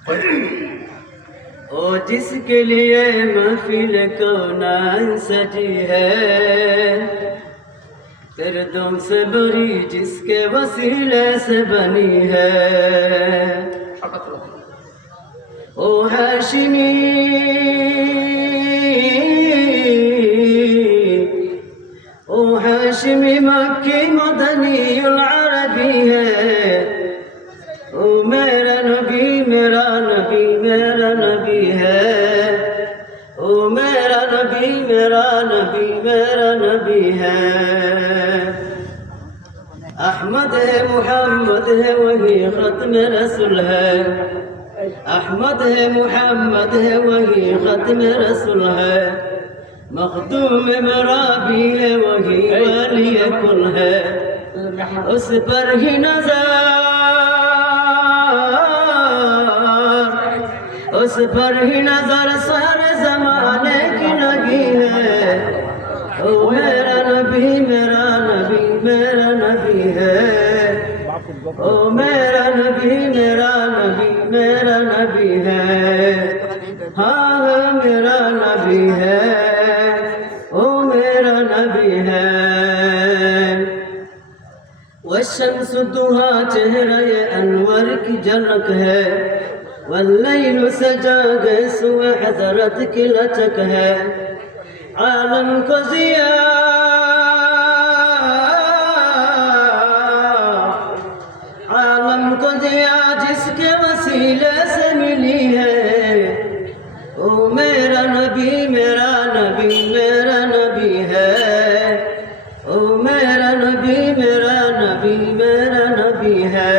ओ जिसके लिए महफिल कौनाइन सजी है, फिरदौस से बड़ी जिसके वसीले से बनी है। ओ हाशिमी ओ हाशिमी मक्की मदनीउल अरबी है। ओ मेरा नबी मेरा नबी मेरा नबी है। ओ मेरा नबी मेरा नबी मेरा नबी है। अहमद है मुहम्मद है वही खत्म रसूल है। अहमद है मुहम्मद है वही खत्म रसूल है। मखदूम मेरा भी है वही वली कुल है। उस पर ही नजर उस पर ही नजर सारे जमाने की लगी है। ओ मेरा नबी मेरा नबी मेरा नबी है। ओ मेरा नबी मेरा नबी मेरा नबी है। हाँ मेरा नबी है। ओ मेरा नबी है। वशम्स दुहा चेहरा अनवर की झलक है। वल्लैल सजा गैस हजरत की लचक है। आलम को जिया आलम को जिया जिसके वसीले से मिली है। ओ मेरा नबी मेरा नबी मेरा नबी है। ओ मेरा नबी मेरा नबी मेरा नबी है।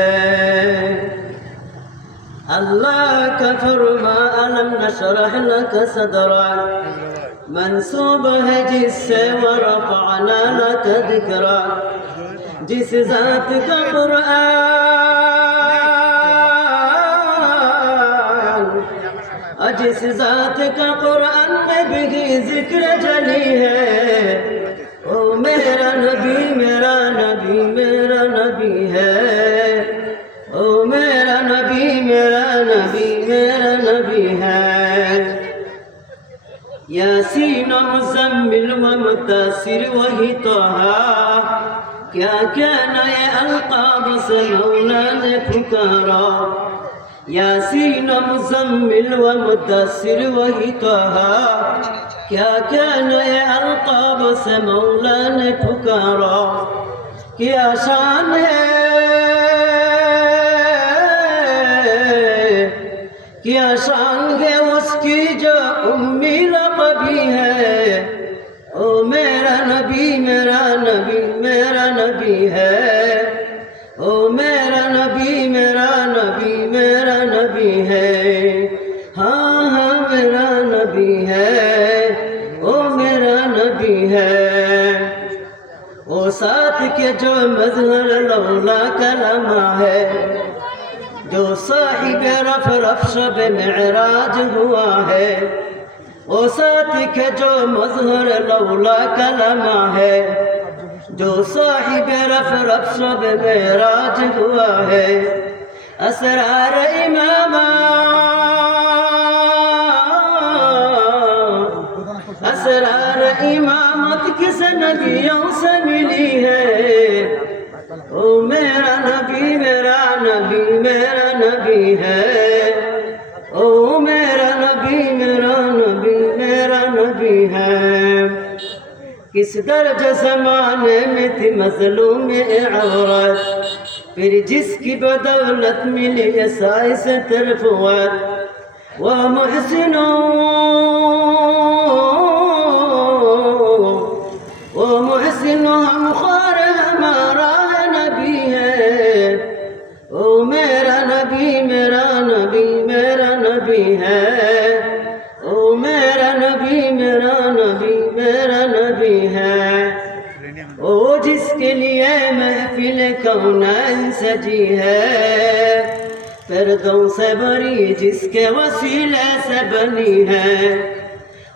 अल्लाह का फरमा अलम नशरह लक सदरक मंसूब है जिससे वरफ़अना लक ज़िक्रक। जिस ज़ात का जिस ज़ात का कुरान में भी जिक्र जली है। ओ मेरा नबी मेरा नबी मेरा नबी है। ओ मेरा नबी मेरा नबी मेरा नबी है। यासीन मुज़म्मिल व मुत्तसिर वही तोहा। क्या क्या नए अलक़ाब से मौला ने पुकारा। यासीन मुज़म्मिल व मुत्तसिर वही तोहा। क्या क्या नए अलक़ाब से मौला ने पुकारा। क्या शान है क्या शान है उसकी जो उम्मी लक़बी है। ओ मेरा नबी मेरा नबी मेरा नबी है। ओ मेरा नबी मेरा नबी मेरा नबी है। हाँ हाँ मेरा नबी है। ओ मेरा नबी है। ओ साथ के जो मज़हर लौला कलमा है। जो साहिब रफ रफ शब मेराज हुआ है। ओ साथ के जो मज़हर लौला कलमा है। जो साहिब रफ रफ शब मेराज हुआ है। असरार इमामा असरार इमामत किस नबियों से मिली है। ओ मेरा नबी मेरा नबी मेरा नबी है। ओ मेरा नबी मेरा नबी मेरा नबी है। किस दर्ज ज़माने में थी मज़लूम औरत। फिर जिसकी बदौलत मिली ऐसाई से तरफ़ुअत। वह मुहसिनो वो मुहसिनो हम ख्वार हमारा है नबी है। ओ मेरा नबी मेरा नबी मेरा नबी है। ओ मेरा नबी मेरा नबी मेरा नबी है। ओ जिसके लिए महफिल कौनाइन सजी है। फिरदौस से बड़ी जिसके वसीले से बनी है।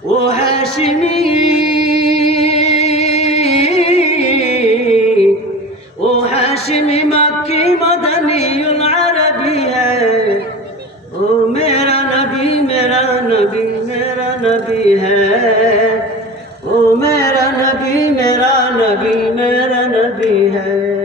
वो हाशिमी वो हाशिमी मक्की मदनीउल अरबी है। ओ नबी है, ओ मेरा नबी मेरा नबी मेरा नबी है।